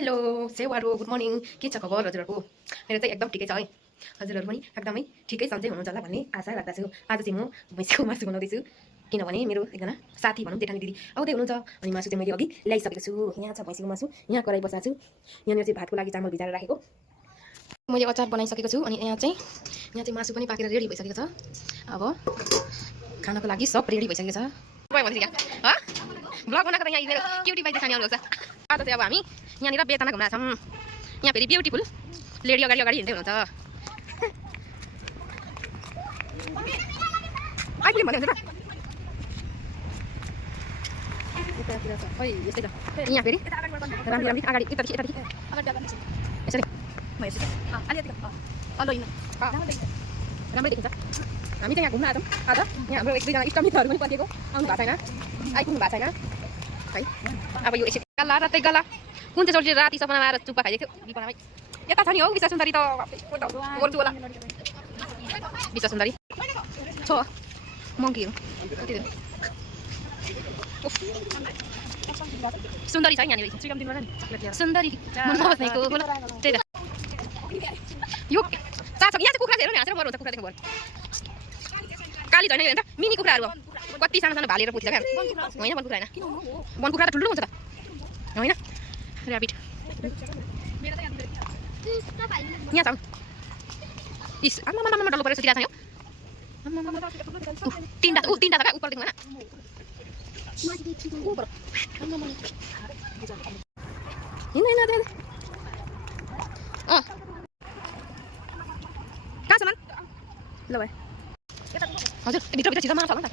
Hello सेवारो good morning के छ खबर हजुरहरूको मेरो चाहिँ एकदम ठिकै छ है हजुरहरू पनि एकदमै ठिकै सन्चै हुनुहुन्छ होला भन्ने आशा राख्दछु। आज चाहिँ म भैँसीको मासु बनाउँदैछु किनभने मेरो एकजना साथी भनौँ जेठानी दिदी आउँदै हुनुहुन्छ अनि मासु चाहिँ मैले अघि ल्याइसकेको छु। यहाँ छ भैँसीको मासु, यहाँ कराई बसाएको छु, यहाँनिर चाहिँ भातको लागि चामल भिजाएर राखेको मैले अचार बनाइसकेको छु अनि यहाँ चाहिँ मासु पनि पाकेर रेडी भइसकेको छ। अब खानको लागि सब रेडी भइसकेको छ। ब्लग बनाएको त यहाँ मेरो क्युटी बाई देखानी आउनुहुन्छ। आज चाहिँ अब हामी यहाँनिर बेताना घुम्न छौँ। यहाँ फेरि ब्युटिफुल लेडी अगाडि अगाडि हिँड्दै हुनुहुन्छ। आइपुग्यौँ भने हुन्छ खै यस्तै छ यहाँ फेरि राम्री राम्री अगाडि यतादेखि यसरी राम्रै देखिन्छ। हामी चाहिँ यहाँ घुम्न आएको छौँ। आज यहाँ हाम्रो एक दुईजना इष्टमित्रहरू पनि पसेको आउनु भएको छैन, आइपुग्नु भएको छैन है। अब यो यसरी गल्ला रातै गल्ला कुन चाहिँ चोटि राति सपनामा आएर चुप्पा खाइदिएको थियो बिपनामै। यता छ नि हौ विश्वा सुन्दरी त बोल्छु होला विश्वा सुन्दरी छ मङ्कीहरू सुन्दरी छ यहाँनिर सुन्दरी नबस्नेको त्यही त यो चार छ। यहाँ चाहिँ कुखुरा हेर्नु नि हाँसेर बरु हुन्छ कुखुरा देख्नु बरु काली झैन हेर्नु मिनी कुखुराहरू हो कति सानो सानो भालेर पुग्छ क्या होइन वन कुखुरा होइन वन कुखुरा त ठुल्ठुलो हुन्छ त होइन ऱ्याबिट यहाँ छ इस आमा डल्लो परेर सुतिरहेको छ यो तिनवटा छ क्या उपर देख्नु होइन कहाँ छ ल भाइ हजुर भित्र छिटो माछा होला नि त।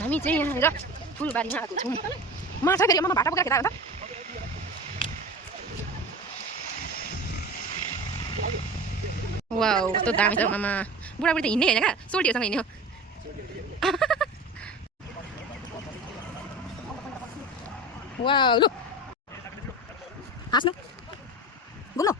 हामी चाहिँ यहाँनिर फुलबारीमा आएको छौँ। माछा फेरि आमा भाटा बोकेर खेदा हो त। वाउ कस्तो दामी छ आमा। बुढाबुढी त हिँड्ने होइन क्या सोल्टीहरूसँग हिँड्ने हो। वाउ लु हाँस्नु घुम्नु